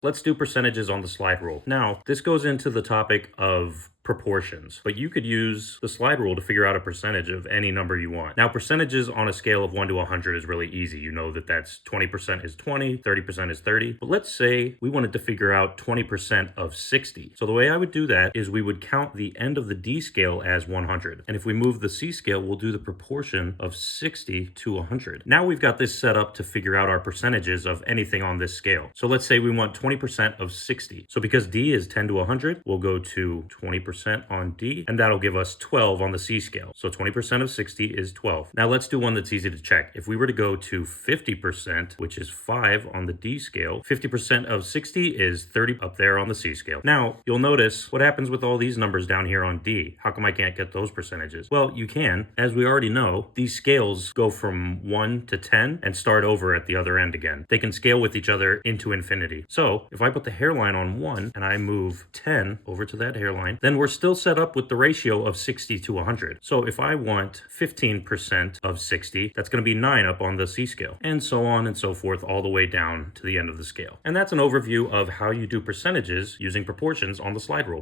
Let's do percentages on the slide rule. Now, this goes into the topic of proportions, but you could use the slide rule to figure out a percentage of any number you want. Now, percentages on a scale of 1 to 100 is really easy. You know that that's 20% is 20, 30% is 30. But let's say we wanted to figure out 20% of 60. So the way I would do that is we would count the end of the D scale as 100. And if we move the C scale, we'll do the proportion of 60 to 100. Now we've got this set up to figure out our percentages of anything on this scale. So let's say we want 20% of 60. So because D is 10 to 100, we'll go to 20% on D, and that'll give us 12 on the C scale. So 20% of 60 is 12. Now let's do one that's easy to check. If we were to go to 50%, which is 5 on the D scale, 50% of 60 is 30 up there on the C scale. Now, you'll notice what happens with all these numbers down here on D. How come I can't get those percentages? Well, you can. As we already know, these scales go from 1 to 10 and start over at the other end again. They can scale with each other into infinity. So if I put the hairline on 1 and I move 10 over to that hairline, then we're still set up with the ratio of 60 to 100. So if I want 15% of 60, that's going to be 9 up on the C scale, and so on and so forth all the way down to the end of the scale. And that's an overview of how you do percentages using proportions on the slide rule.